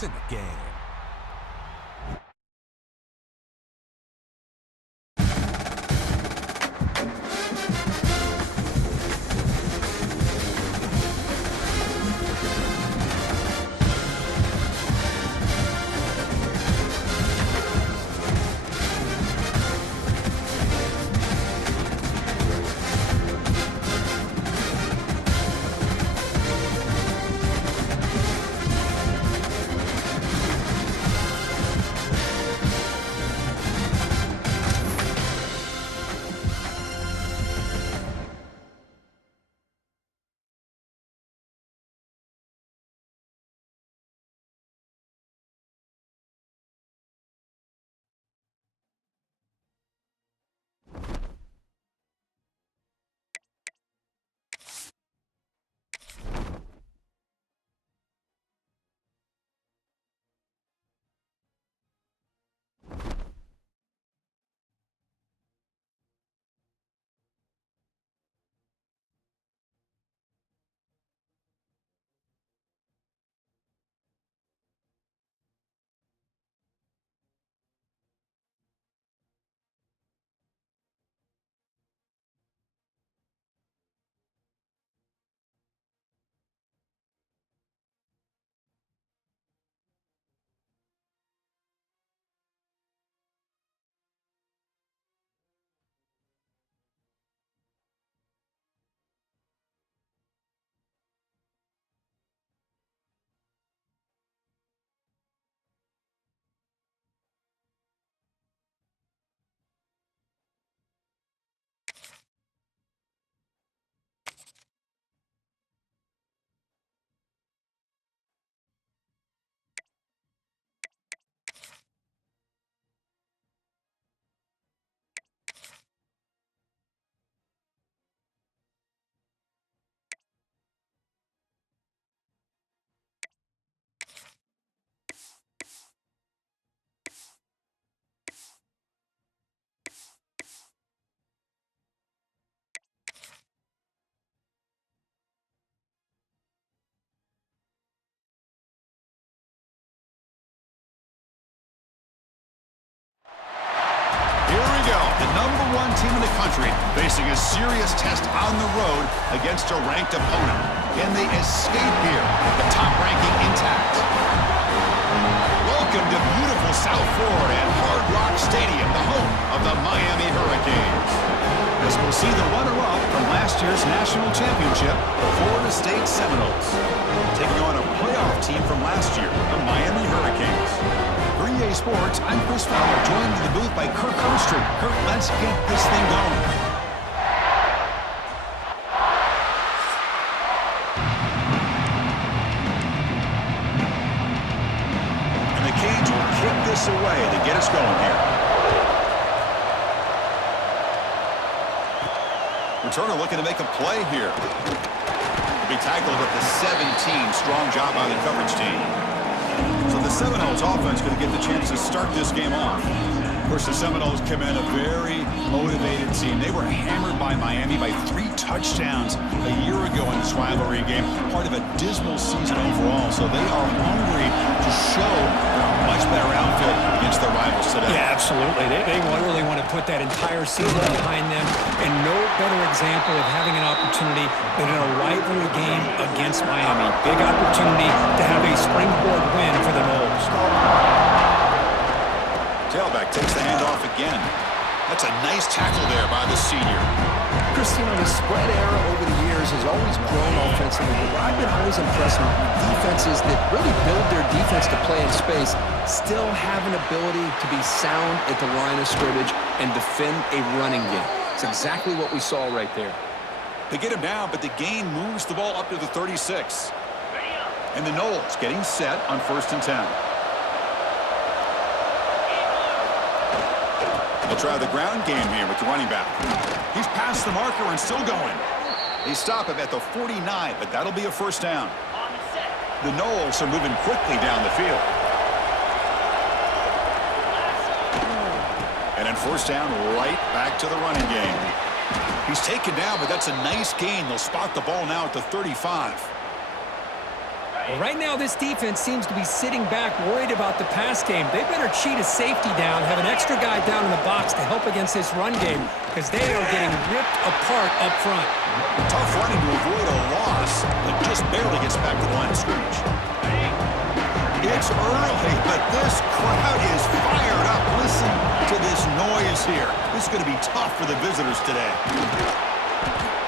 points in the game. The #1 team in the country facing a serious test on the road against a ranked opponent. Can they escape here with the top ranking intact? Welcome to beautiful South Florida and Hard Rock Stadium, the home of the Miami Hurricanes. As we'll see the runner-up from last year's national championship, the Florida State Seminoles, taking on a playoff team from last year, the Miami Hurricanes. For EA Sports, I'm Chris Fowler, joined in the booth by Kirk Herbstreit. Kirk, let's get this thing going. And the Canes will kick this away to get us going here. Returner looking to make a play here. Be tackled at the 17. Strong job by the coverage team. So the Seminoles offense going to get the chance to start this game off. Of course, the Seminoles come in a very motivated team. They were hammered by Miami by 3 touchdowns a year ago in this rivalry game, part of a dismal season overall. So they are hungry to show they're a much better outfit against their rivals today. Yeah, absolutely. They really want to put that entire season behind them, and no better example of having an opportunity than in a rivalry game against Miami. Big opportunity to have a springboard win for the Noles. Tailback takes the handoff again. That's a nice tackle there by the senior. Christine, the spread era over the years has always grown offensively, but I've been always impressed with defenses that really build their defense to play in space, still have an ability to be sound at the line of scrimmage and defend a running game. It's exactly what we saw right there. They get him down, but the gain moves the ball up to the 36. And the Noles getting set on 1st and 10. They'll try the ground game here with the running back. He's past the marker and still going. They stop him at the 49, but that'll be a first down. The Noles are moving quickly down the field. And then first down, right back to the running game. He's taken down, but that's a nice gain. They'll spot the ball now at the 35. Well, right now, this defense seems to be sitting back, worried about the pass game. They better cheat a safety down, have an extra guy down in the box to help against this run game, because they are getting ripped apart up front. Tough running to avoid a loss, but just barely gets back to the line of scrimmage. It's early, but this crowd is fired up. Listen to this noise here. This is going to be tough for the visitors today.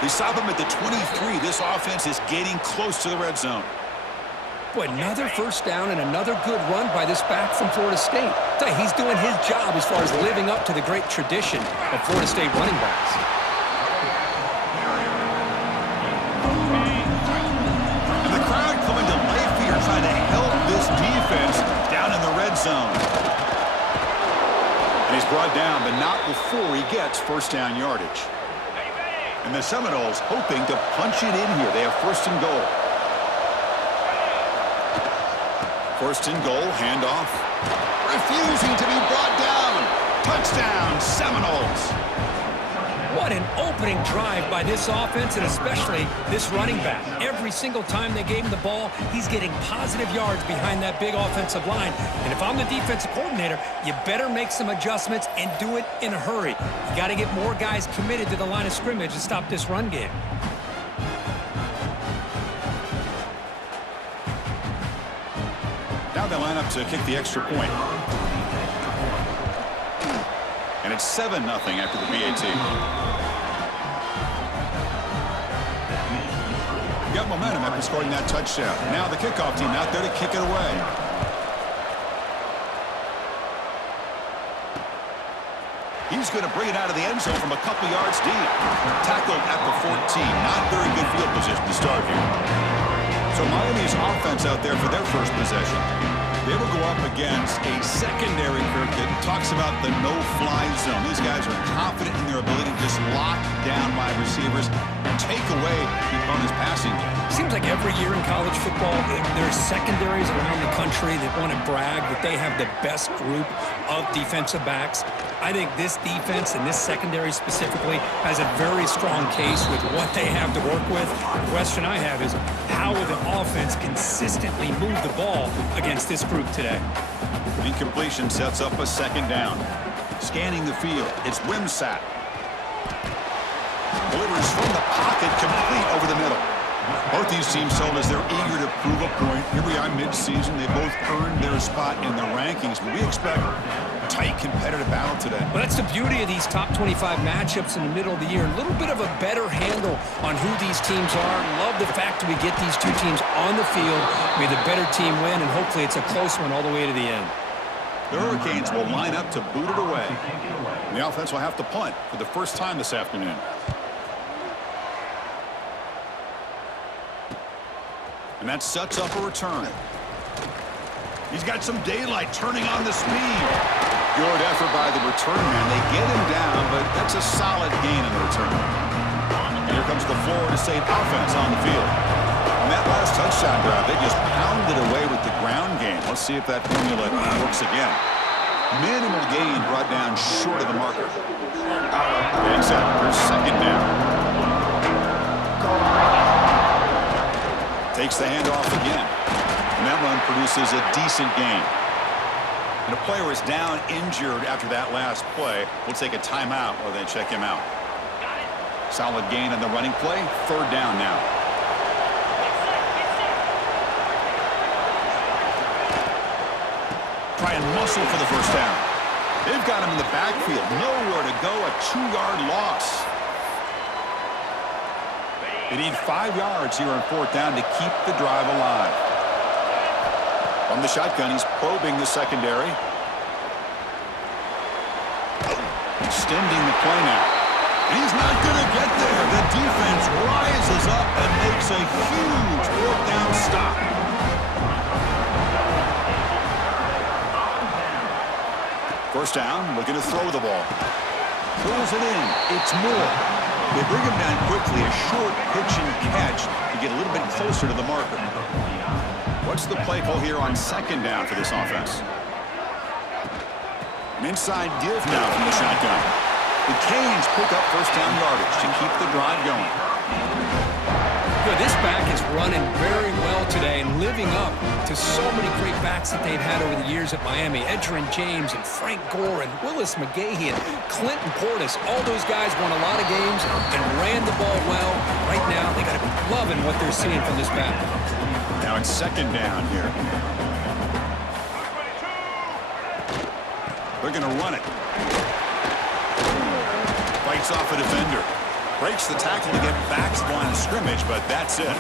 They stop him at the 23. This offense is getting close to the red zone. Boy, another first down and another good run by this back from Florida State. Tell you, he's doing his job as far as living up to the great tradition of Florida State running backs. And the crowd coming to life here, trying to help this defense down in the red zone. And he's brought down, but not before he gets first down yardage. And the Seminoles hoping to punch it in here. They have first and goal. First and goal, handoff. Refusing to be brought down. Touchdown, Seminoles. What an opening drive by this offense, and especially this running back. Every single time they gave him the ball, he's getting positive yards behind that big offensive line. And if I'm the defensive coordinator, you better make some adjustments and do it in a hurry. You got to get more guys committed to the line of scrimmage to stop this run game. Now they line up to kick the extra point. And it's 7-0 after the PAT. Got momentum after scoring that touchdown. Now the kickoff team out there to kick it away. He's going to bring it out of the end zone from a couple yards deep. Tackled at the 14. Not very good field position to start here. So Miami's offense out there for their first possession. They will go up against a secondary group that talks about the no-fly zone. These guys are confident in their ability to just lock down wide receivers and take away the opponent's passing game. Seems like every year in college football, there's secondaries around the country that want to brag that they have the best group of defensive backs. I think this defense and this secondary specifically has a very strong case with what they have to work with. The question I have is, how will the offense consistently move the ball against this group today? Incompletion sets up a second down. Scanning the field, it's Wimsatt. Delivers from the pocket, complete over the middle. Both these teams told us they're eager to prove a point. Here we are mid-season. They both earned their spot in the rankings, but we expect a tight, competitive battle today. Well, that's the beauty of these top 25 matchups in the middle of the year. A little bit of a better handle on who these teams are. Love the fact that we get these two teams on the field. May the better team win, and hopefully it's a close one all the way to the end. The Hurricanes will line up to boot it away. And the offense will have to punt for the first time this afternoon. And that sets up a return. He's got some daylight turning on the speed. Good effort by the return man. They get him down, but that's a solid gain in the return. And here comes the Florida State offense on the field. On that last touchdown drive, they just pounded away with the ground game. Let's see if that formula works again. Minimal gain brought down short of the marker. And set for second down. Takes the handoff again. And that run produces a decent gain. And a player is down injured after that last play. We'll take a timeout while they check him out. Solid gain on the running play. Third down now. Try and muscle for the first down. They've got him in the backfield. Nowhere to go. A 2-yard loss. They need 5 yards here on fourth down to keep the drive alive. From the shotgun, he's probing the secondary. Extending the play now. And he's not going to get there. The defense rises up and makes a huge fourth down stop. First down, looking to throw the ball. Throws it in. It's Moore. They bring him down quickly, a short pitch and catch to get a little bit closer to the marker. What's the play call here on second down for this offense? An inside give now from the shotgun. The Canes pick up first down yardage to keep the drive going. Good. This back is running very well today and living up to so many great backs that they've had over the years at Miami. Edgerrin James and Frank Gore and Willis McGahee and Clinton Portis. All those guys won a lot of games and ran the ball well. Right now, they got to be loving what they're seeing from this back. Now it's second down here. They're going to run it. Fights off a defender. Breaks the tackle to get back to the line of scrimmage, but that's it.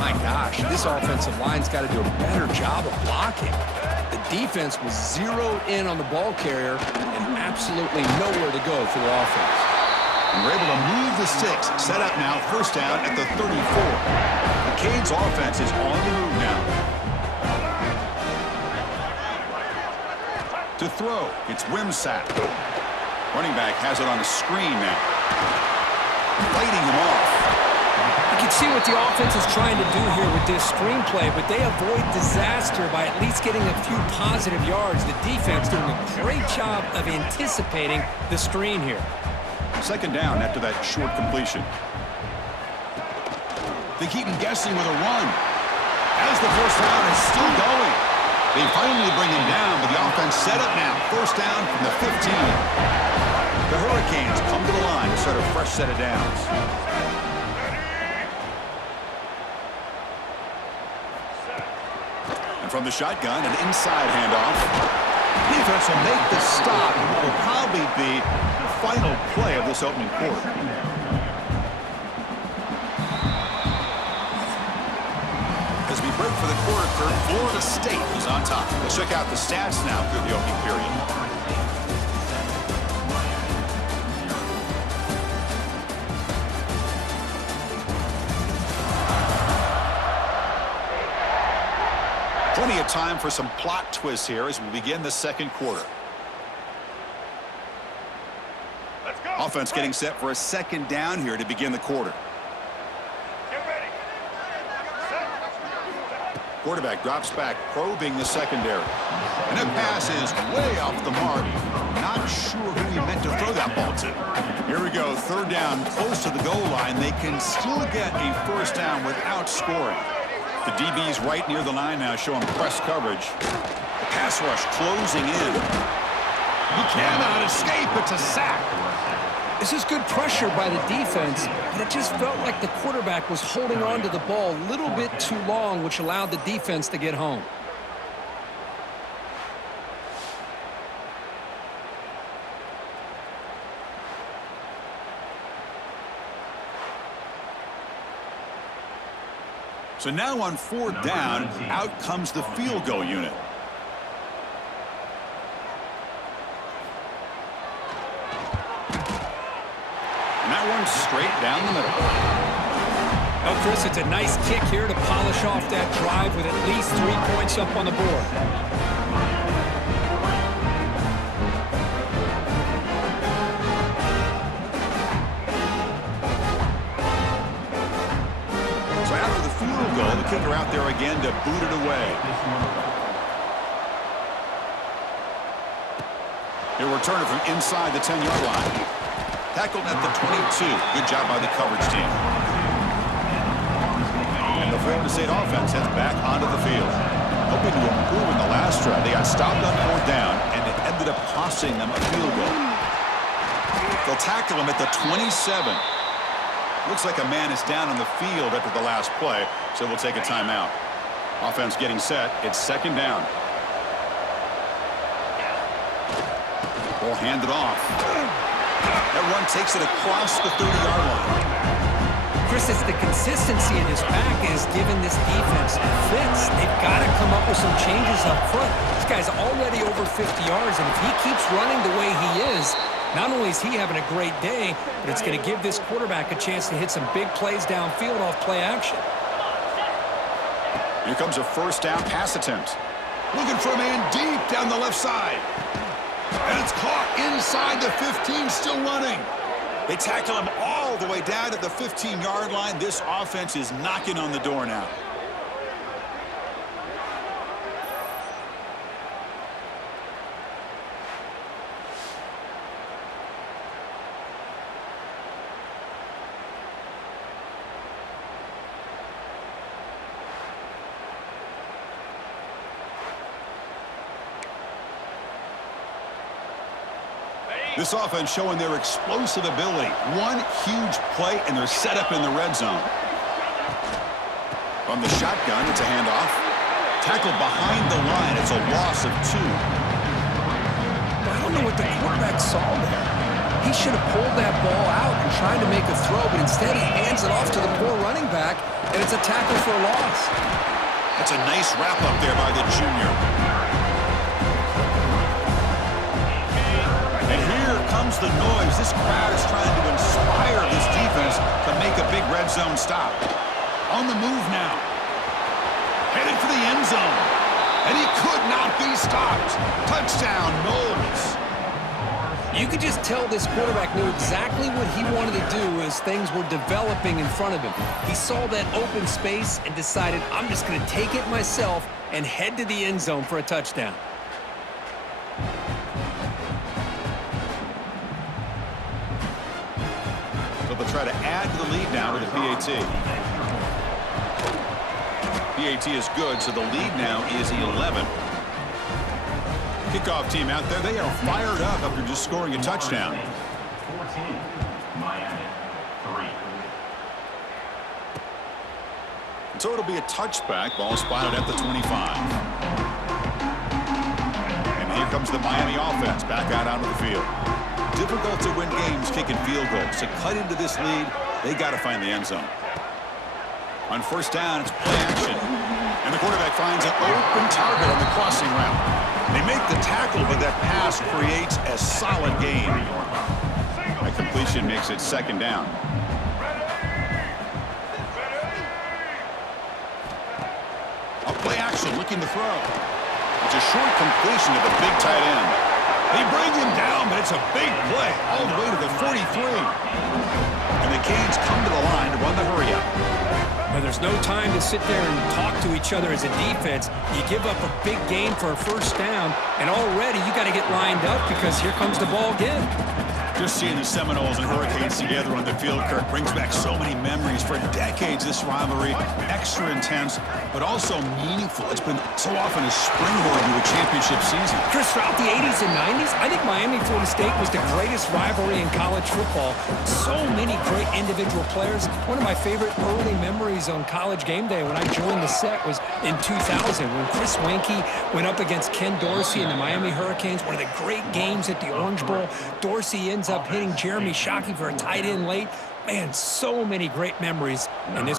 My gosh, this offensive line's got to do a better job of blocking. The defense was zeroed in on the ball carrier and absolutely nowhere to go for the offense. And we're able to move the sticks. Set up now, first down at the 34. The Canes offense is on the move now. To throw, it's Wimsatt. Running back has it on a screen now. Fighting him off. You can see what the offense is trying to do here with this screenplay, but they avoid disaster by at least getting a few positive yards. The defense doing a great job of anticipating the screen here. Second down after that short completion. They keep him guessing with a run. As the first down is still going. They finally bring him down, but the offense set up now. First down from the 15. The Hurricanes come to the line to start a fresh set of downs. And from the shotgun, an inside handoff. Defense will make the stop, and what will probably be the final play of this opening quarter. As we break for the quarter third, Florida State is on top. Let's check out the stats now through the opening period. Plenty of time for some plot twists here as we begin the second quarter. Let's go. Offense getting set for a second down here to begin the quarter. Get ready. Quarterback drops back, probing the secondary. And that pass is way off the mark. Not sure who he meant to throw that ball to. Here we go, third down, close to the goal line. They can still get a first down without scoring. The DB's right near the line now, showing press coverage. The pass rush closing in. He cannot escape. It's a sack. This is good pressure by the defense, but it just felt like the quarterback was holding on to the ball a little bit too long, which allowed the defense to get home. So now on fourth down, out comes the field goal unit. And that one's straight down the middle. Oh, Chris, it's a nice kick here to polish off that drive with at least 3 points up on the board. So after the field goal, the kicker out there again to boot it away. He'll return it from inside the 10-yard line. Tackled at the 22. Good job by the coverage team. And the Florida State offense heads back onto the field. Hoping to improve in the last drive. They got stopped on fourth down, and it ended up costing them a field goal. They'll tackle him at the 27. Looks like a man is down on the field after the last play, so we'll take a timeout. Offense getting set. It's second down. Ball handed off. That run takes it across the 30-yard line. Chris, it's the consistency of this back is giving this defense fits. They've got to come up with some changes up front. This guy's already over 50 yards, and if he keeps running the way he is, not only is he having a great day, but it's going to give this quarterback a chance to hit some big plays downfield off play action. Here comes a first down pass attempt. Looking for a man deep down the left side. And it's caught inside the 15, still running. They tackle him all the way down at the 15-yard line. This offense is knocking on the door now. This offense showing their explosive ability. One huge play, and they're set up in the red zone. From the shotgun, it's a handoff. Tackled behind the line. It's a loss of 2. I don't know what the quarterback saw there. He should have pulled that ball out and tried to make a throw, but instead he hands it off to the poor running back, and it's a tackle for a loss. That's a nice wrap-up there by the junior. And here comes the noise. This crowd is trying to inspire this defense to make a big red zone stop. On the move now. Headed for the end zone. And he could not be stopped. Touchdown, Knowles. You could just tell this quarterback knew exactly what he wanted to do as things were developing in front of him. He saw that open space and decided, I'm just going to take it myself and head to the end zone for a touchdown. So they'll try to add to the lead now with the PAT. PAT is good, so the lead now is 11. Kickoff team out there, they are fired up after just scoring a touchdown. 14, Miami, 3. So it'll be a touchback, ball spotted at the 25. And here comes the Miami offense back out onto the field. Difficult to win games kicking field goals. To cut into this lead, they got to find the end zone. On first down, it's play action. And the quarterback finds an open target on the crossing route. They make the tackle, but that pass creates a solid gain. That completion makes it second down. A play action, looking to throw. It's a short completion to the big tight end. They bring him down, but it's a big play all the way to the 43. And the Canes come to the line to run the hurry-up. Now, there's no time to sit there and talk to each other as a defense. You give up a big gain for a first down, and already you got to get lined up because here comes the ball again. Just seeing the Seminoles and Hurricanes together on the field, Kirk, brings back so many memories. For decades, this rivalry, extra intense, but also meaningful. It's been so often a springboard to a championship season. Chris, throughout the 80s and 90s, I think Miami-Florida State was the greatest rivalry in college football. So many great individual players. One of my favorite early memories on College Game Day when I joined the set was in 2000 when Chris Weinke went up against Ken Dorsey and the Miami Hurricanes. One of the great games at the Orange Bowl. Dorsey ends up hitting Jeremy Shockey for a tight end late. Man, so many great memories in this.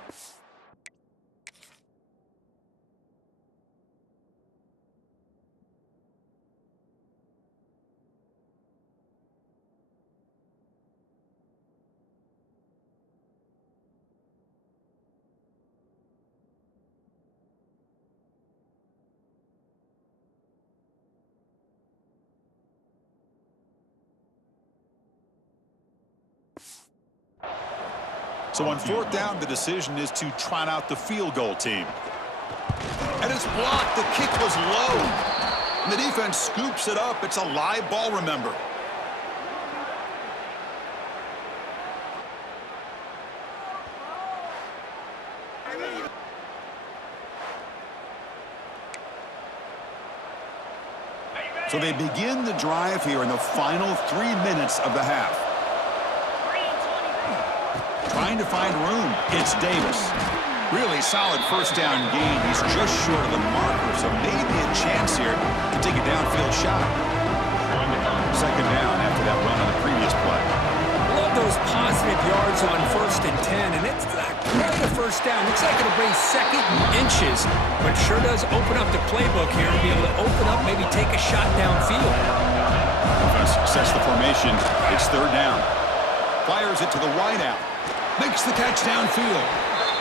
So on fourth down, the decision is to trot out the field goal team. And it's blocked. The kick was low. And the defense scoops it up. It's a live ball, remember. So they begin the drive here in the final 3 minutes of the half. Trying to find room. It's Davis. Really solid first down gain. He's just short of the marker, so maybe a chance here to take a downfield shot. Second down after that run on the previous play. Love those positive yards on 1st and 10, and it's not quite a first down. Looks like it'll bring second inches, but sure does open up the playbook here to be able to open up, maybe take a shot downfield. Offense sets the formation. It's third down. Fires it to the wideout. Makes the catch downfield.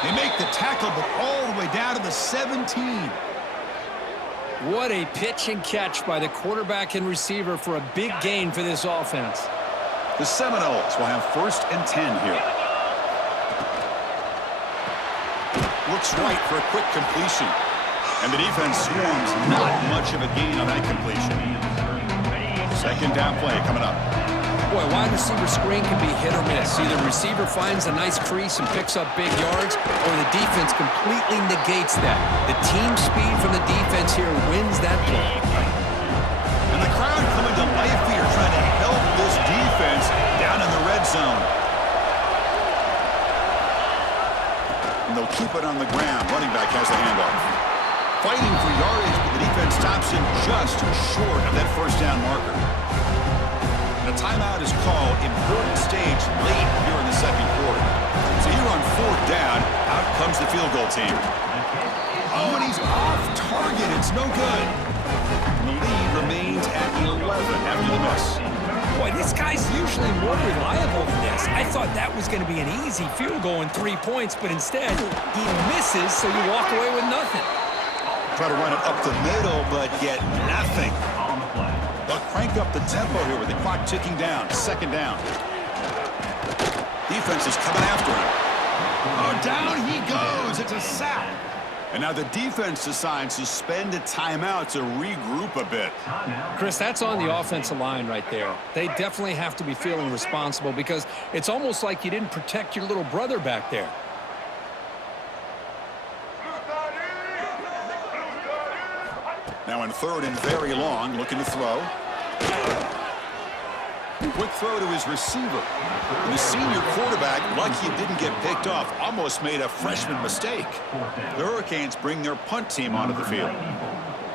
They make the tackle, but all the way down to the 17. What a pitch and catch by the quarterback and receiver for a big gain for this offense. The Seminoles will have 1st and 10 here. Looks right for a quick completion. And the defense swarms. Not much of a gain on that completion. Second down play coming up. Boy, wide receiver screen can be hit or miss. Either receiver finds a nice crease and picks up big yards, or the defense completely negates that. The team speed from the defense here wins that play. And the crowd coming to life here trying to help this keep it on the ground. Running back has the handoff. Fighting for yardage, but the defense stops him just short of that first down marker. And a timeout is called. Important stage late here in the second quarter. So here on fourth down, out comes the field goal team. Oh, and he's off target. It's no good. The lead remains at 11 after the miss. Boy, this guy's usually more reliable than this. I thought that was going to be an easy field goal and 3 points, but instead he misses, so you walk away with nothing. Try to run it up the middle, but get nothing. They'll crank up the tempo here with the clock ticking down. Second down. Defense is coming after him. Oh, down he goes. It's a sack. And now the defense decides to spend a timeout to regroup a bit. Chris, that's on the offensive line right there. They definitely have to be feeling responsible because it's almost like you didn't protect your little brother back there. Now in third and very long, looking to throw. Quick throw to his receiver. And the senior quarterback, lucky it didn't get picked off, almost made a freshman mistake. The Hurricanes bring their punt team onto the field.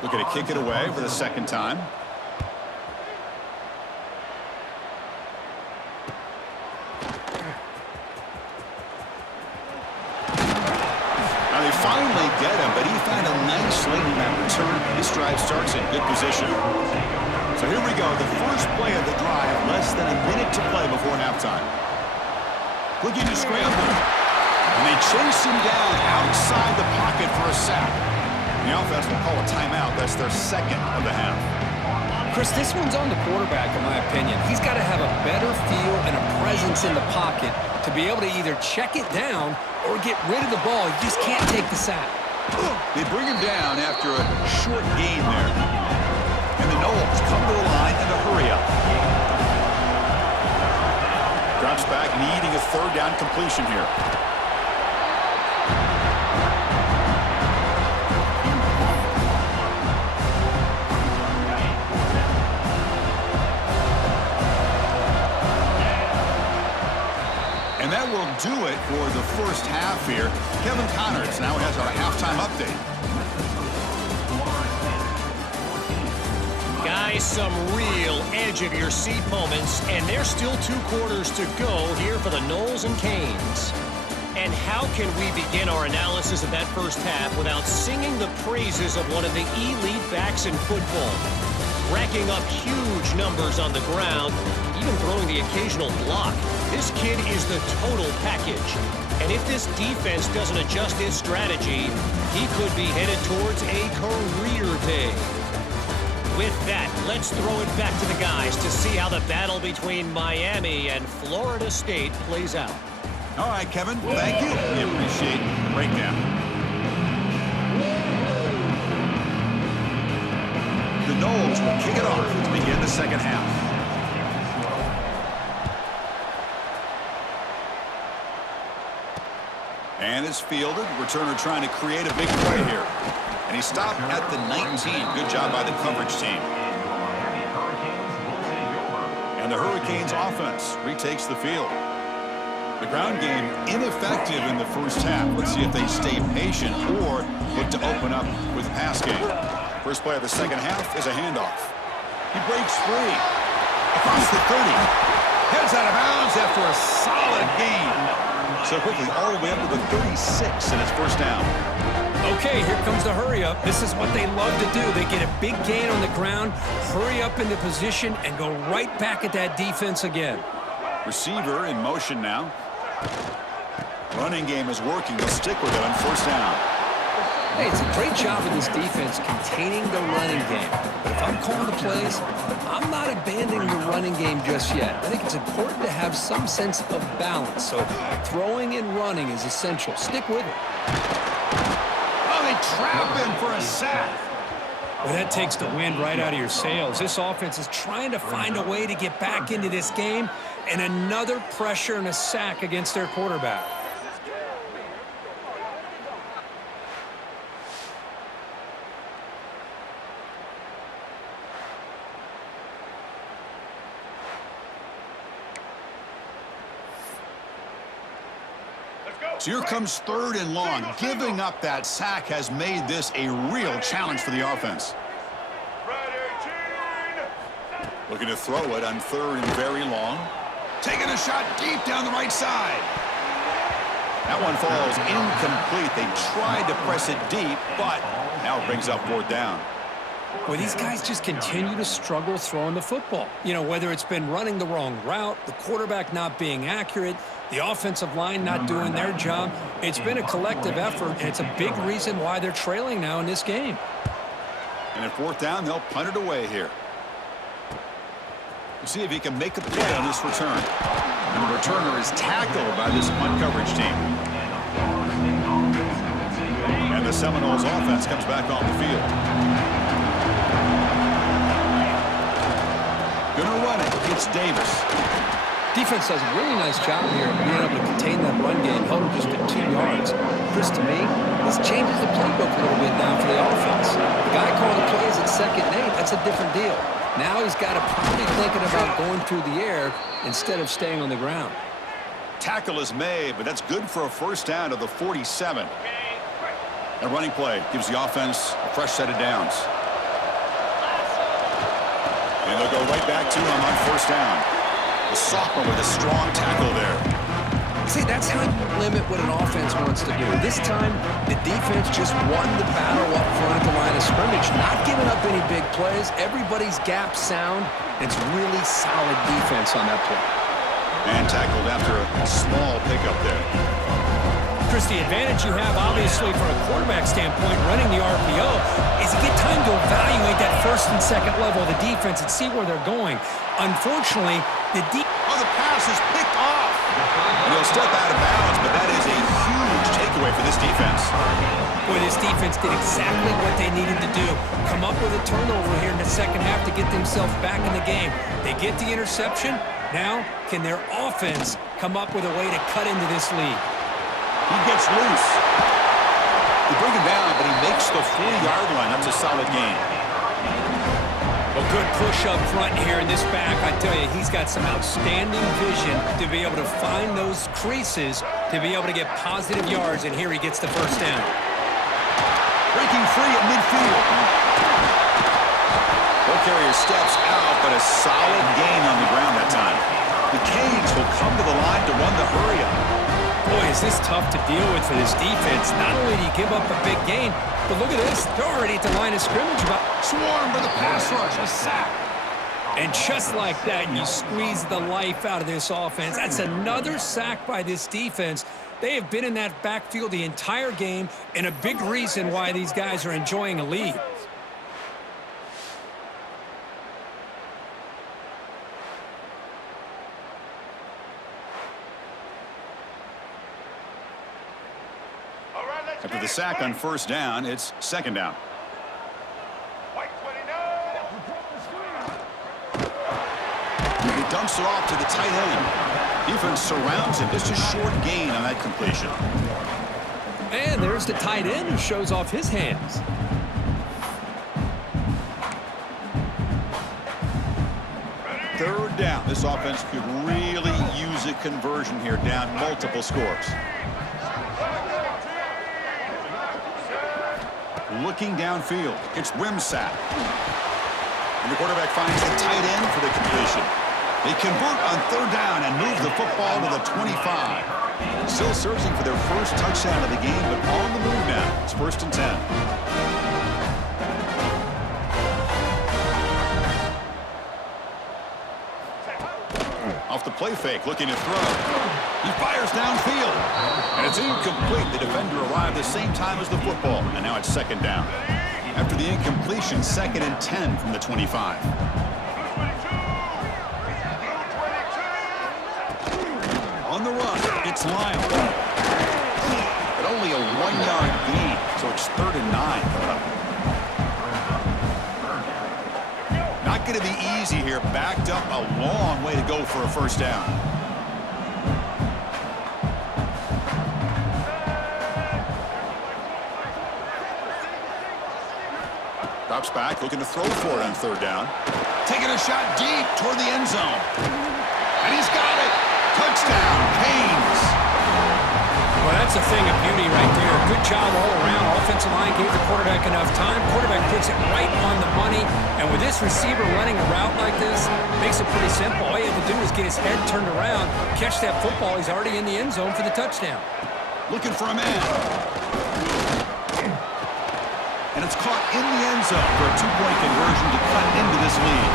Looking to kick it away for the second time. Now they finally get him, but he found a nice lane in that return. This drive starts in good position. So here we go, the first play of the drive, less than a minute to play before halftime. Looking to scramble. And they chase him down outside the pocket for a sack. The offense will call a timeout. That's their second of the half. Chris, this one's on the quarterback, in my opinion. He's got to have a better feel and a presence in the pocket to be able to either check it down or get rid of the ball. You just can't take the sack. They bring him down after a short gain there. And the Knowles come to the line in a hurry up. Drops back, needing a third down completion here. And that will do it for the first half here. Kevin Connors now has our halftime update. Guys, some real edge-of-your-seat moments, and there's still 2 quarters to go here for the Knowles and Canes. And how can we begin our analysis of that first half without singing the praises of one of the elite backs in football? Racking up huge numbers on the ground, even throwing the occasional block. This kid is the total package. And if this defense doesn't adjust its strategy, he could be headed towards a career day. With that, let's throw it back to the guys to see how the battle between Miami and Florida State plays out. All right, Kevin, thank you. We appreciate the breakdown. The Knowles will kick it off to begin the second half. And it's fielded. Returner trying to create a big play here. And he stopped at the 19. Good job by the coverage team. And the Hurricanes offense retakes the field. The ground game ineffective in the first half. Let's see if they stay patient or look to open up with a pass game. First play of the second half is a handoff. He breaks free. Across the 30. Heads out of bounds after a solid gain. So quickly all the way up to the 36 in his first down. Okay, here comes the hurry up. This is what they love to do. They get a big gain on the ground, hurry up into position, and go right back at that defense again. Receiver in motion now. Running game is working. They'll stick with it on first down. Hey, it's a great job of this defense containing the running game. But if I'm calling the plays, I'm not abandoning the running game just yet. I think it's important to have some sense of balance. So throwing and running is essential. Stick with it. Oh, they trap him for a sack. Well, that takes the wind right out of your sails. This offense is trying to find a way to get back into this game, and another pressure and a sack against their quarterback. So here comes 3rd and long. Giving up that sack has made this a real challenge for the offense. Looking to throw it on 3rd and very long. Taking a shot deep down the right side. That one falls incomplete. They tried to press it deep, but now it brings up 4th down. Well, these guys just continue to struggle throwing the football. You know, whether it's been running the wrong route, the quarterback not being accurate, the offensive line not doing their job. It's been a collective effort, and it's a big reason why they're trailing now in this game. And at 4th down, they'll punt it away here. We'll see if he can make a play on this return. And the returner is tackled by this punt coverage team. And the Seminoles offense comes back on the field. Gonna run it. It's Davis. Defense does a really nice job here of being able to contain that run game, held him just at 2 yards. Chris, to me, this changes the playbook a little bit now for the offense. The guy calling the plays at 2nd and 8, that's a different deal. Now he's got to probably thinking about going through the air instead of staying on the ground. Tackle is made, but that's good for a 1st down to the 47. A running play gives the offense a fresh set of downs. And they'll go right back to him on 1st down. The sophomore with a strong tackle there. See, that's how you limit what an offense wants to do. This time, the defense just won the battle up front at the line of scrimmage, not giving up any big plays. Everybody's gap sound. It's really solid defense on that play. And tackled after a small pickup there. Chris, the advantage you have, obviously, from a quarterback standpoint, running the RPO, is you get time to evaluate that 1st and 2nd level of the defense and see where they're going. Unfortunately, the pass is picked off. And he'll step out of bounds, but that is a huge takeaway for this defense. Boy, this defense did exactly what they needed to do. Come up with a turnover here in the 2nd half to get themselves back in the game. They get the interception. Now, can their offense come up with a way to cut into this lead? He gets loose. They bring him down, but he makes the 40-yard line. That's a solid gain. A good push up front here in this back. I tell you, he's got some outstanding vision to be able to find those creases, to be able to get positive yards, and here he gets the 1st down. Breaking free at midfield. Ball carrier steps out, but a solid gain on the ground that time. The Canes will come to the line to run the hurry-up. Boy, is this tough to deal with for this defense. Not only do you give up a big gain, but look at this. They're already at the line of scrimmage. Swarmed by the pass rush. A sack. And just like that, you squeeze the life out of this offense. That's another sack by this defense. They have been in that backfield the entire game, and a big reason why these guys are enjoying a lead. After the sack on 1st down, it's 2nd down. He dumps it off to the tight end. Defense surrounds him. Just a short gain on that completion. And there's the tight end who shows off his hands. Third down. This offense could really use a conversion here, down multiple scores. Looking downfield, it's Wimsatt. And the quarterback finds the tight end for the completion. They convert on 3rd down and move the football to the 25. Still searching for their first touchdown of the game, but on the move now. It's 1st and 10. Off the play fake, looking to throw. He fires downfield. And it's incomplete. The defender arrived the same time as the football. And now it's 2nd down. After the incompletion, 2nd and 10 from the 25. On the run, it's Lyle. But only a 1-yard gain, so it's 3rd and 9 coming up. Not going to be easy here. Backed up a long way to go for a 1st down. Drops back, looking to throw for it on 3rd down. Taking a shot deep toward the end zone. And he's got it. Touchdown, Canes. Well, a thing of beauty right there. Good job all around. Offensive line gave the quarterback enough time. Quarterback puts it right on the money. And with this receiver running a route like this, makes it pretty simple. All you have to do is get his head turned around, catch that football. He's already in the end zone for the touchdown. Looking for a man. And it's caught in the end zone for a two-point conversion to cut into this lead.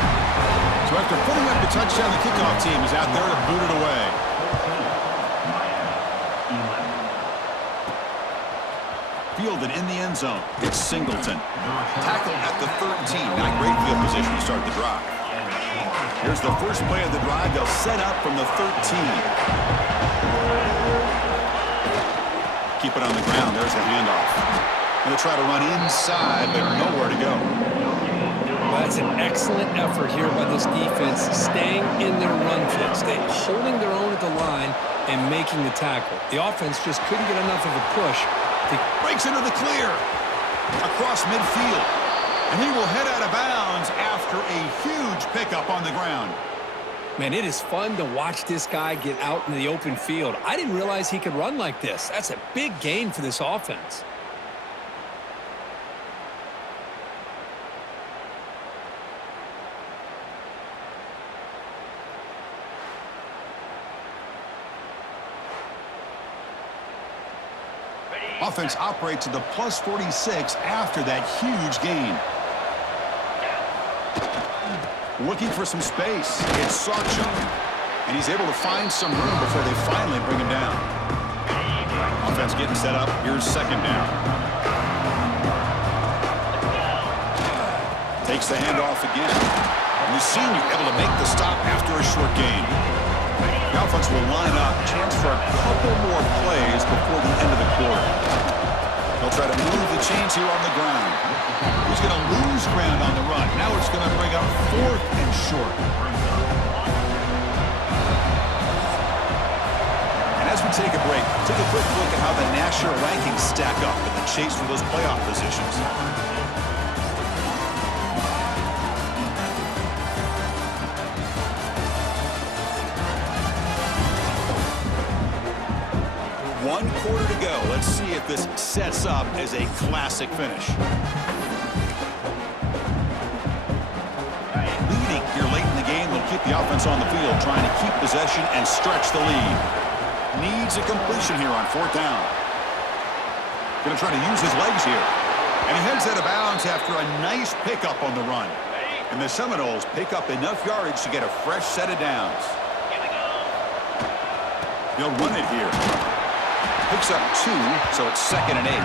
So after putting up the touchdown, the kickoff team is out there to boot it away. Fielded in the end zone. It's Singleton. Tackled at the 13. Not great field position to start the drive. Here's the first play of the drive. They'll set up from the 13. Keep it on the ground. There's the handoff. Going to try to run inside, but nowhere to go. Well, that's an excellent effort here by this defense, staying in their run fits. They're holding their own at the line and making the tackle. The offense just couldn't get enough of a push. Breaks into the clear. Across midfield. And he will head out of bounds after a huge pickup on the ground. Man, it is fun to watch this guy get out in the open field. I didn't realize he could run like this. That's a big gain for this offense. Offense operates to the plus 46 after that huge gain. Looking for some space. It's Sarcho. And he's able to find some room before they finally bring him down. Offense getting set up. Here's second down. Takes the handoff again. And the senior able to make the stop after a short gain. The offense will line up. Chance for a couple more plays before the end of the quarter. They'll try to move the chains here on the ground. He's going to lose ground on the run. Now it's going to bring up 4th and short. And as we take a break, take a quick look at how the national rankings stack up in the chase for those playoff positions. One quarter to go. Let's see if this sets up as a classic finish. Leading here late in the game will keep the offense on the field, trying to keep possession and stretch the lead. Needs a completion here on 4th down. Going to try to use his legs here. And he heads out of bounds after a nice pickup on the run. And the Seminoles pick up enough yardage to get a fresh set of downs. They'll run it here. Picks up 2, so it's 2nd and 8.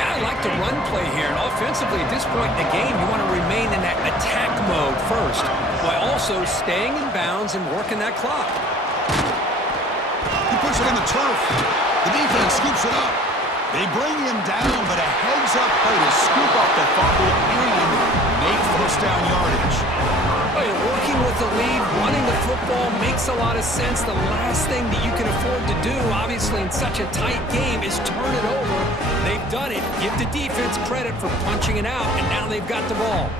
I like the run play here. And offensively, at this point in the game, you want to remain in that attack mode first, while also staying in bounds and working that clock. He puts it on the turf. The defense scoops it up. They bring him down, but a heads-up play to scoop up the fumble and make first down yardage. Oh, you're working with the lead, running the football makes a lot of sense. The last thing that you can afford to do, obviously, in such a tight game is turn it over. They've done it. Give the defense credit for punching it out, and now they've got the ball.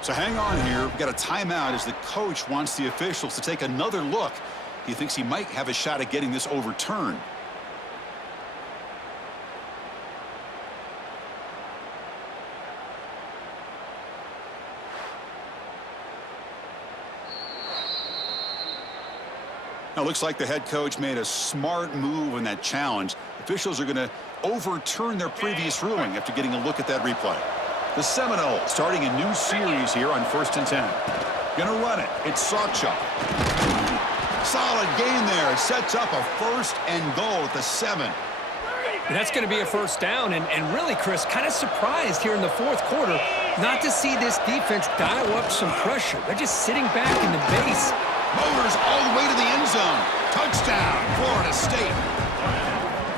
So hang on here. We've got a timeout as the coach wants the officials to take another look. He thinks he might have a shot at getting this overturned. Now, looks like the head coach made a smart move in that challenge. Officials are going to overturn their previous ruling after getting a look at that replay. The Seminoles starting a new series here on 1st and 10. Going to run it. It's Sawchuk. Solid gain there. It sets up a 1st and goal at the 7. And that's going to be a first down. And really, Chris, kind of surprised here in the 4th quarter not to see this defense dial up some pressure. They're just sitting back in the base. Motors all the way to the end zone. Touchdown, Florida State.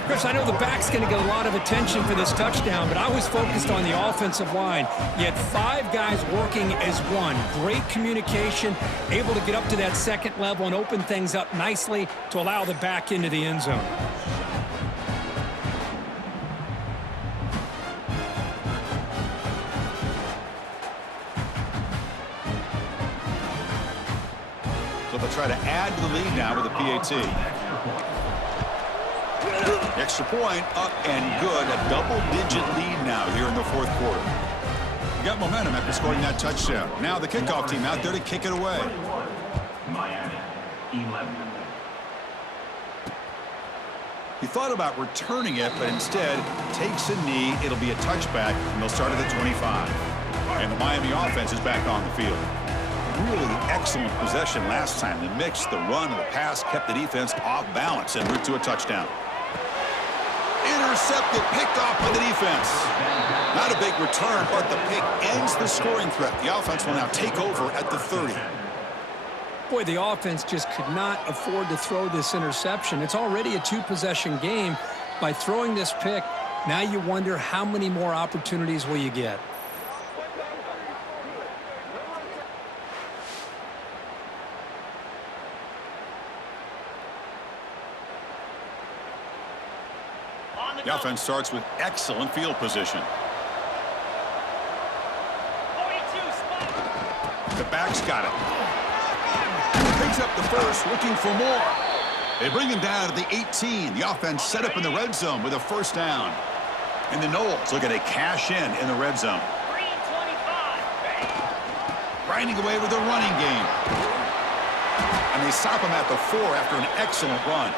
Chris, I know the back's going to get a lot of attention for this touchdown, but I was focused on the offensive line. You had 5 guys working as one. Great communication, able to get up to that 2nd level and open things up nicely to allow the back into the end zone. try to add to the lead now with a PAT. Extra point up and good. A double-digit lead now here in the fourth quarter. You got momentum after scoring that touchdown. Now the kickoff team out there to kick it away. Miami, 11. He thought about returning it, but instead takes a knee. It'll be a touchback, and they'll start at the 25. And the Miami offense is back on the field. Really excellent possession last time. The mix, the run, and the pass kept the defense off balance en route to a touchdown. Intercepted, picked off by the defense. Not a big return, but the pick ends the scoring threat. The offense will now take over at the 30. Boy, the offense just could not afford to throw this interception. It's already a two-possession game. By throwing this pick, now you wonder how many more opportunities will you get. The offense starts with excellent field position. The back's got it. Picks up the first, looking for more. They bring him down to the 18. The offense set up in the red zone with a first down. And the Knowles looking to cash in the red zone. Grinding away with a running game. And they stop him at the 4 after an excellent run.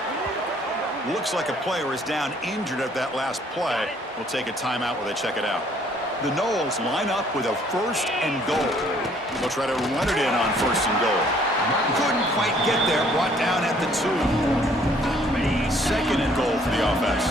Looks like a player is down injured at that last play. We'll take a timeout while they check it out. The Knowles line up with a first and goal. They'll try to run it in on first and goal. Couldn't quite get there, brought down at the 2. Second and goal for the offense.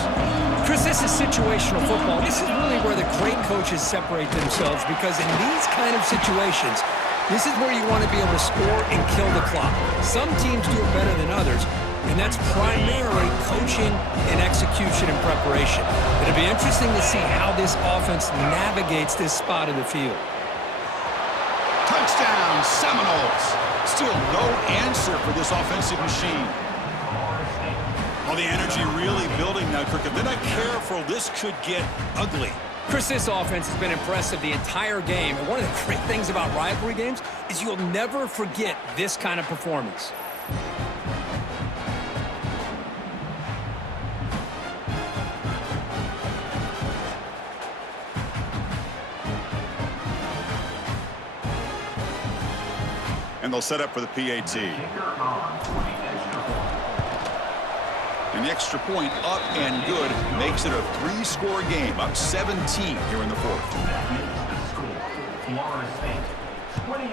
Chris, this is situational football. This is really where the great coaches separate themselves, because in these kind of situations, this is where you want to be able to score and kill the clock. Some teams do it better than others, and that's primarily coaching and execution and preparation. It'll be interesting to see how this offense navigates this spot in the field. Touchdown, Seminoles. Still no answer for this offensive machine. Well, the energy really building now, Kirk. If they're not careful, this could get ugly. Chris, this offense has been impressive the entire game. And one of the great things about rivalry games is you'll never forget this kind of performance. And they'll set up for the PAT. And the extra point up and good makes it a 3-score game, up 17 here in the fourth. That makes the score Florida State 28,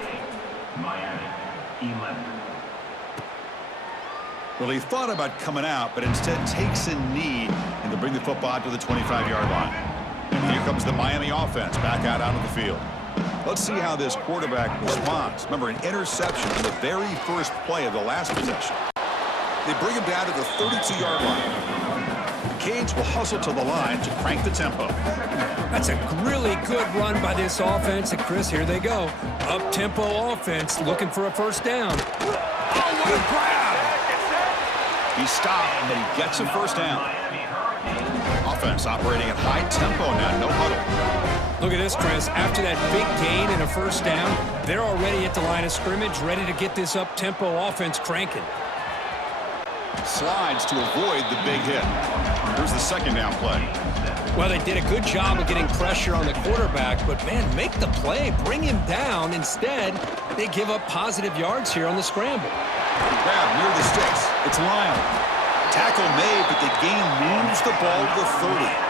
Miami 11. Well, he thought about coming out, but instead takes a knee and to bring the football out to the 25-yard line. And here comes the Miami offense back out onto the field. Let's see how this quarterback responds. Remember, an interception on the very first play of the last possession. They bring him down to the 32-yard line. The Canes will hustle to the line to crank the tempo. That's a really good run by this offense. And, Chris, here they go. Up-tempo offense looking for a first down. Oh, what a grab! He stopped, but he gets a first down. Offense operating at high tempo now, no huddle. Look at this, Chris. After that big gain and a first down, they're already at the line of scrimmage, ready to get this up-tempo offense cranking. Slides to avoid the big hit. Here's the second down play. Well, they did a good job of getting pressure on the quarterback, but, man, make the play. Bring him down. Instead, they give up positive yards here on the scramble. Grab near the sticks. It's Lyle. Tackle made, but the game moves the ball to the 30.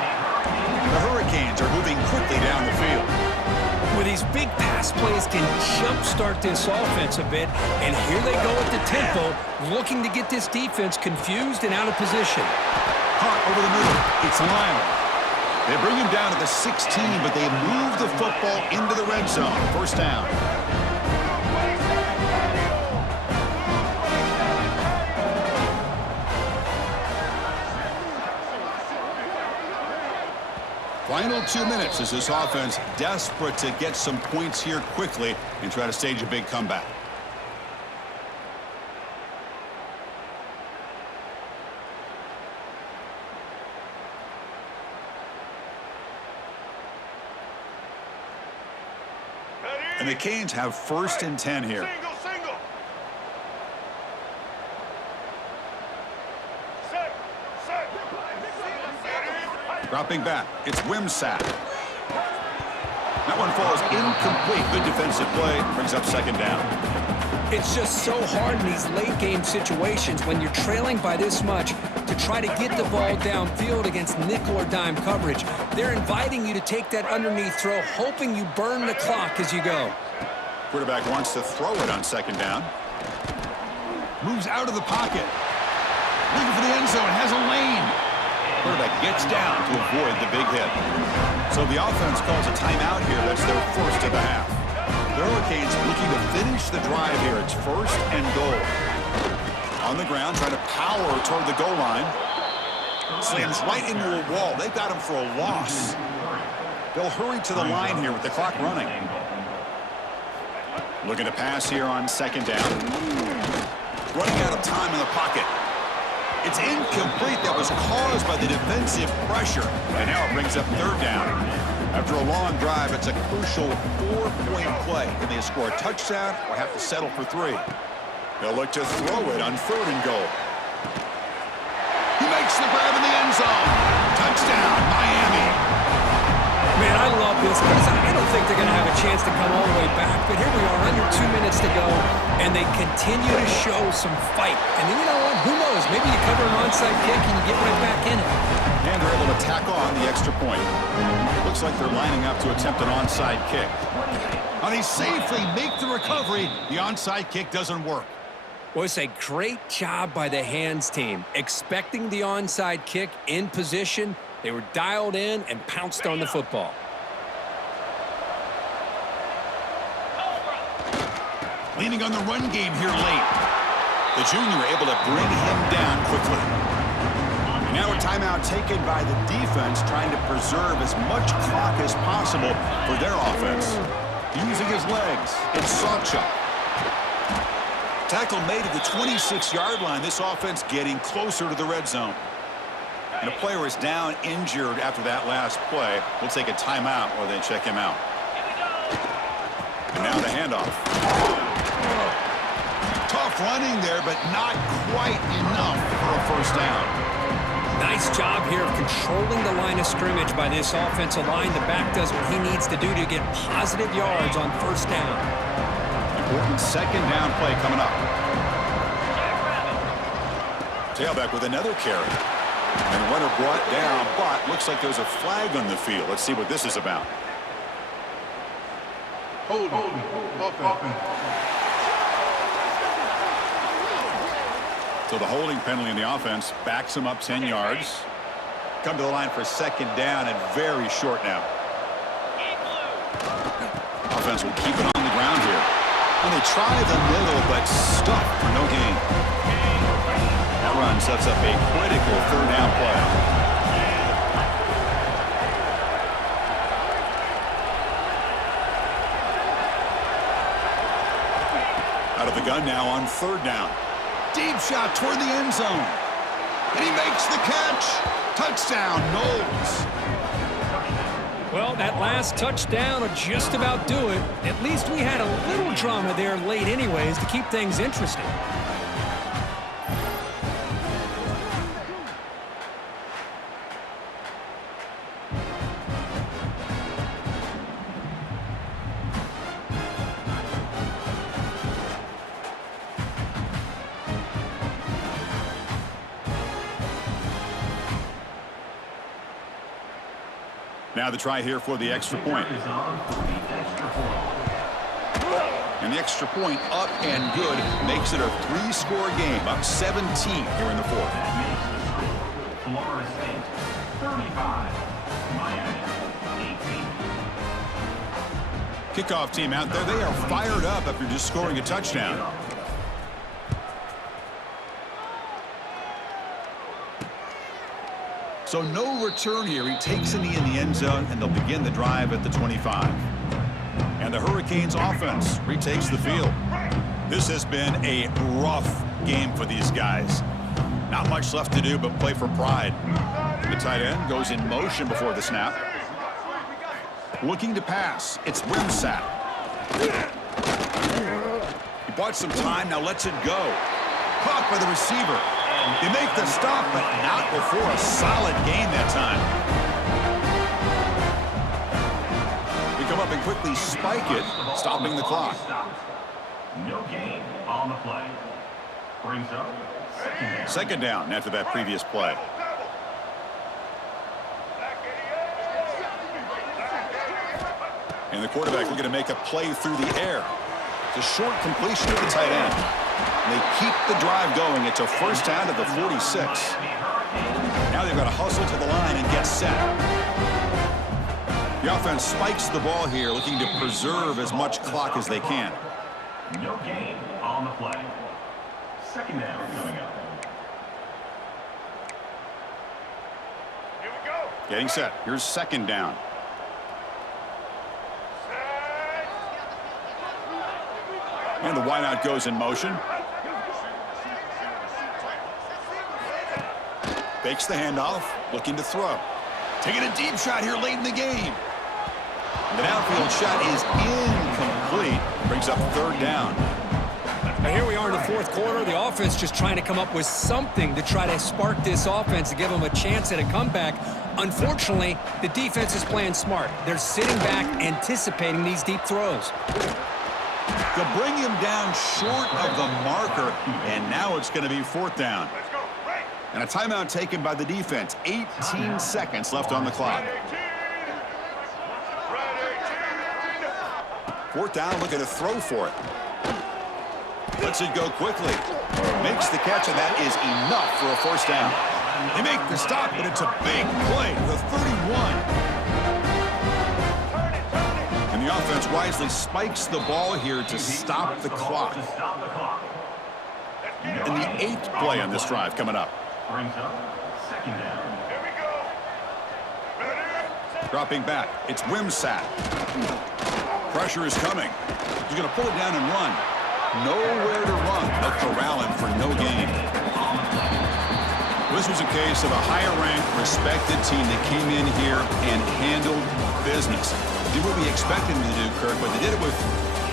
The Hurricanes are moving quickly down the field. Well, these big pass plays can jumpstart this offense a bit, and here they go at the tempo, looking to get this defense confused and out of position. Hunt over the middle. It's Lyle. They bring him down to the 16, but they move the football into the red zone. First down. Final 2 minutes as this offense desperate to get some points here quickly and try to stage a big comeback. And the Canes have first and 10 here. Dropping back, it's Wimsatt. That one falls incomplete. Good defensive play. Brings up second down. It's just so hard in these late-game situations when you're trailing by this much to try to get the ball downfield against nickel or dime coverage. They're inviting you to take that underneath throw, hoping you burn the clock as you go. Quarterback wants to throw it on second down. Moves out of the pocket. Looking for the end zone. Has a lane. Quarterback gets down to avoid the big hit. So the offense calls a timeout here. That's their first of the half. The Hurricanes looking to finish the drive here. It's first and goal. On the ground, trying to power toward the goal line. Slams right into a wall. They've got him for a loss. They'll hurry to the line here with the clock running. Looking to pass here on second down. Running out of time in the pocket. It's incomplete. That was caused by the defensive pressure. And now it brings up third down. After a long drive, it's a crucial 4-point play. Can they score a touchdown or have to settle for 3? They'll look to throw it on third and goal. He makes the grab in the end zone. Touchdown, Miami. Man, I love this because I don't think they're going to have a chance to come all the way back. But here we are, under 2 minutes to go, and they continue to show some fight. And then, you know what? Who knows? Maybe you cover an onside kick and you get right back in it. And they're able to tack on the extra point. Looks like they're lining up to attempt an onside kick. And they safely make the recovery. The onside kick doesn't work. Well, it's a great job by the hands team. Expecting the onside kick in position, they were dialed in and pounced on the football. Leaning on the run game here late. The junior able to bring him down quickly. And now a timeout taken by the defense, trying to preserve as much clock as possible for their offense. Using his legs, it's Sawchuk. Tackle made at the 26-yard line. This offense getting closer to the red zone. And a player is down injured after that last play. We'll take a timeout while they check him out. And now the handoff. Tough running there, but not quite enough for a first down. Nice job here of controlling the line of scrimmage by this offensive line. The back does what he needs to do to get positive yards on first down. Important second down play coming up. Tailback with another carry. And runner brought down, but looks like there's a flag on the field. Let's see what this is about. Hold on. So the holding penalty in the offense backs him up 10 yards. Come to the line for second down and very short now. Offense will keep it on the ground here. And they try the middle, but stuck for no gain. That run sets up a critical third down play. Out of the gun now on third down. Deep shot toward the end zone. And he makes the catch. Touchdown, Knowles. Well, that last touchdown will just about do it. At least we had a little drama there late anyways to keep things interesting. Now the try here for the extra point. And the extra point up and good makes it a 3-score game, up 17 here in the fourth. Florida State 35, Miami 18. Kickoff team out there, they are fired up after just scoring a touchdown. So no return here. He takes a knee in the end zone, and they'll begin the drive at the 25. And the Hurricanes offense retakes the field. This has been a rough game for these guys. Not much left to do but play for pride. The tight end goes in motion before the snap. Looking to pass. It's Wimsatt. He bought some time, now lets it go. Caught by the receiver. They make the stop, but not before a solid gain that time. can quickly spike it, stopping the clock. No gain on the play. Brings up Second down after that previous play. And the quarterback looking to make a play through the air. It's a short completion to the tight end. And they keep the drive going. It's a first down to the 46. Now they've got to hustle to the line and get set. The offense spikes the ball here, looking to preserve as much clock as they can. no gain on the play. Second down coming up. Here we go. Getting set. Here's second down. And the wideout goes in motion. Fakes the handoff, looking to throw. Taking a deep shot here late in the game. The downfield shot is incomplete. Brings up third down. Now here we are in the fourth quarter. The offense just trying to come up with something to try to spark this offense to give them a chance at a comeback. Unfortunately, the defense is playing smart. They're sitting back, anticipating these deep throws. They'll bring him down short of the marker, and now it's going to be fourth down. Let's go. Right. And a timeout taken by the defense. 18 seconds left on the clock. Right 18. Fourth down, looking to throw for it. Lets it go quickly. Makes the catch, and that is enough for a first down. They make the stop, but it's a big play. The 31. And the offense wisely spikes the ball here to stop the clock. And the 8th play on this drive coming up. Brings up second down. Here we go. Ready. Dropping back, it's Wimsatt. Pressure is coming. He's going to pull it down and run. Nowhere to run. They'll corral him for no gain. This was a case of a higher-ranked, respected team that came in here and handled business. Did what we expected them to do, Kirk, but they did it with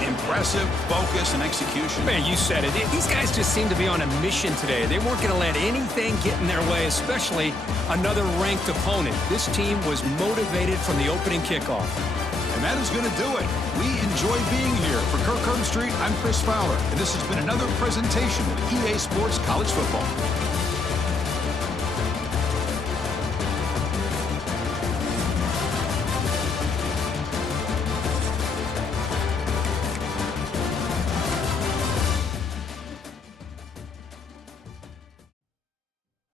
impressive focus and execution. Man, you said it. These guys just seem to be on a mission today. They weren't going to let anything get in their way, especially another ranked opponent. This team was motivated from the opening kickoff. And that is going to do it. We enjoy being here. For Kirk Herbstreit, I'm Chris Fowler, and this has been another presentation of EA Sports College Football.